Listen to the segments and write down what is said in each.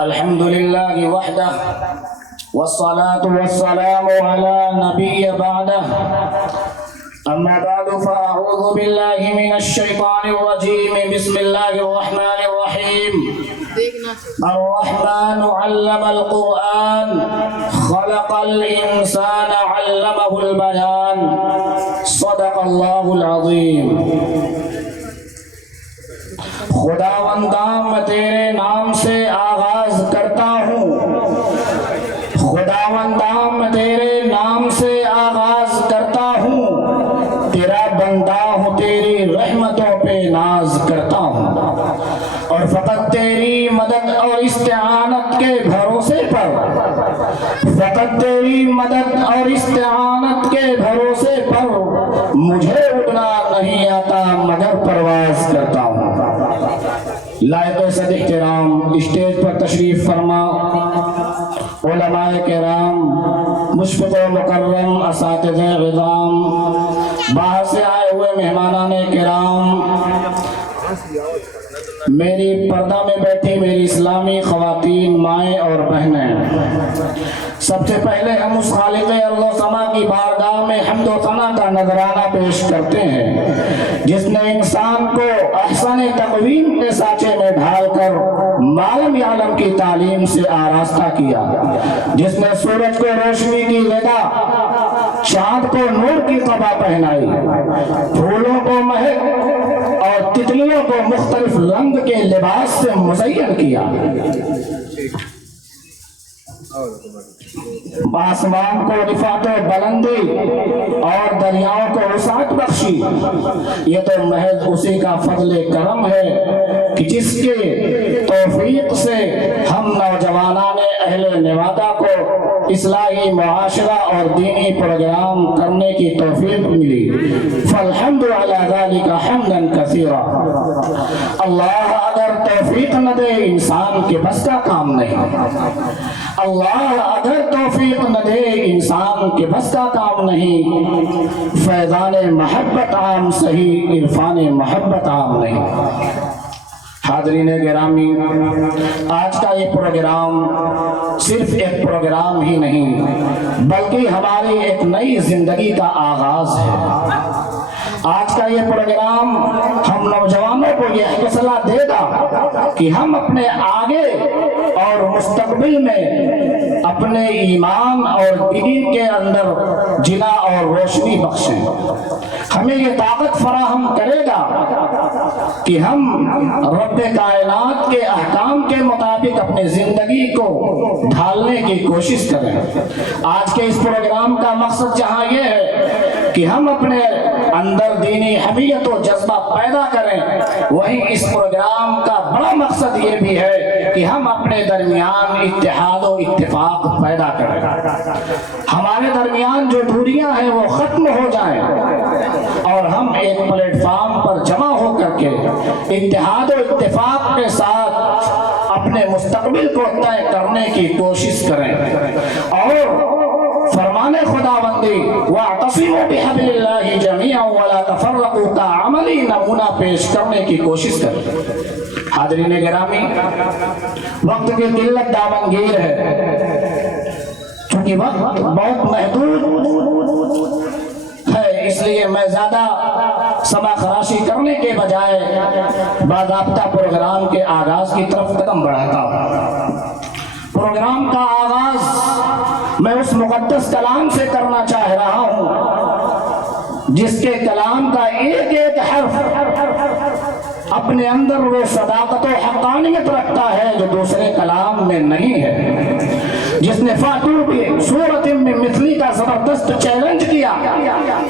الحمد لله وحده والصلاة والسلام على نبي بعده أما بعد فأعوذ بالله من الشيطان الرجيم بسم الله الرحمن الرحيم الرحمن علم القرآن خلق الإنسان علمه البيان صدق الله العظيم خداوندا میں تیرے نام سے آغاز کرتا ہوں، خداوندا میں تیرے نام سے آغاز کرتا ہوں، تیرا بندہ ہوں، تیری رحمتوں پہ ناز کرتا ہوں، اور فقط تیری مدد اور استعانت کے بھروسے پر، فقط تیری مدد اور استعانت کے بھروسے پر مجھے اڑنا نہیں آتا مگر پرواز کرتا ہوں۔ لائق صد احترام اسٹیج پر تشریف فرما علماء کرام، مشفق و مکرم اساتذہ عظام، باہر سے آئے ہوئے مہمانان کرام، میری پردہ میں بیٹھی میری اسلامی خواتین، مائیں اور بہنیں، سب سے پہلے ہم اس خالق ارض و سما کی بارگاہ میں حمد و ثنا کا نذرانہ پیش کرتے ہیں جس نے انسان کو احسن تقویم کے سانچے میں ڈھال کر معلم عالم کی تعلیم سے آراستہ کیا، جس نے سورج کو روشنی کی غذا، چاند کو نور کی قبا پہنائی، پھولوں کو مہک اور تتلیوں کو مختلف رنگ کے لباس سے مزین کیا، آسمان کو رفعت و بلندی اور دریاؤں کو وسعت بخشی، یہ تو محض اسی کا فضل کرم ہے کہ جس کے توفیق سے ہم نوجوانان اہل نوادہ کو اصلاحی معاشرہ اور دینی پروگرام کرنے کی توفیق ملی، فالحمد علی ذالک حمدا کثیرا۔ اللہ اگر توفیق نہ دے انسان کے بس کا کام نہیں، اللہ اگر توفیق نہ دے انسان کے بس کا کام نہیں، فیضان محبت عام صحیح، عرفان محبت عام نہیں۔ حاضرین گرامی، آج کا یہ پروگرام صرف ایک پروگرام ہی نہیں بلکہ ہماری ایک نئی زندگی کا آغاز ہے۔ آج کا یہ پروگرام ہم نوجوانوں کو یہ حوصلہ دے گا کہ ہم اپنے آگے اور مستقبل میں اپنے ایمان اور دین کے اندر جلا اور روشنی بخشیں، ہمیں یہ طاقت فراہم کرے گا کہ ہم رب کائنات کے احکام کے مطابق اپنی زندگی کو ڈھالنے کی کوشش کریں۔ آج کے اس پروگرام کا مقصد جہاں یہ ہے کہ ہم اپنے اندر دینی حمیت و جذبہ پیدا کریں، وہیں اس پروگرام کا بڑا مقصد یہ بھی ہے کہ ہم اپنے درمیان اتحاد و اتفاق پیدا کریں، ہمارے درمیان جو دوریاں ہیں وہ ختم ہو جائیں اور ہم ایک پلیٹ فارم پر جمع ہو کر کے اتحاد و اتفاق کے ساتھ اپنے مستقبل کو طے کرنے کی کوشش کریں اور فرمان خداوندی وَاعْتَصِمُوا بِحَبْلِ اللَّهِ جَمِيعًا وَلَا تَفَرَّقُوا کا عملی نمونہ پیش کرنے کی کوشش کریں۔ حاضرین گرامی، وقت کی قلت دامنگیر ہے، چونکہ وقت بہت محدود ہے، اس لیے میں زیادہ سما خراشی کرنے کے بجائے باضابطہ پروگرام کے آغاز کی طرف قدم بڑھاتا ہوں۔ پروگرام کا آغاز میں اس مقدس کلام سے کرنا چاہ رہا ہوں جس کے کلام کا ایک ایک حرف اپنے اندر وہ صداقت و حقانیت رکھتا ہے جو دوسرے کلام میں نہیں ہے، جس نے فاتو بھی سورت میں مثلی کا زبردست چیلنج کیا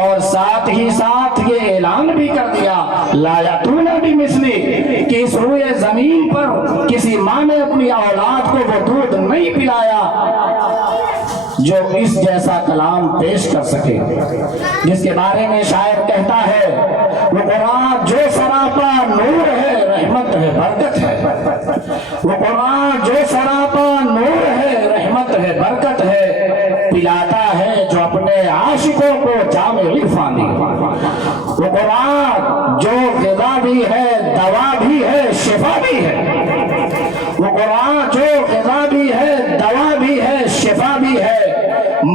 اور ساتھ ہی ساتھ یہ اعلان بھی کر دیا لا یاتون بمثلی، کہ اس روئے زمین پر کسی ماں نے اپنی اولاد کو وہ دودھ نہیں پلایا جو اس جیسا کلام پیش کر سکے، جس کے بارے میں شاعر کہتا ہے وہ قرآن جو سراپا نور ہے رحمت ہے برکت ہے، وہ قرآن جو سراپا نور ہے رحمت ہے برکت ہے، پلاتا ہے جو اپنے عاشقوں کو جام عرفانی، وہ قرآن جو غذا بھی ہے دوا بھی ہے شفا بھی ہے، وہ قرآن جو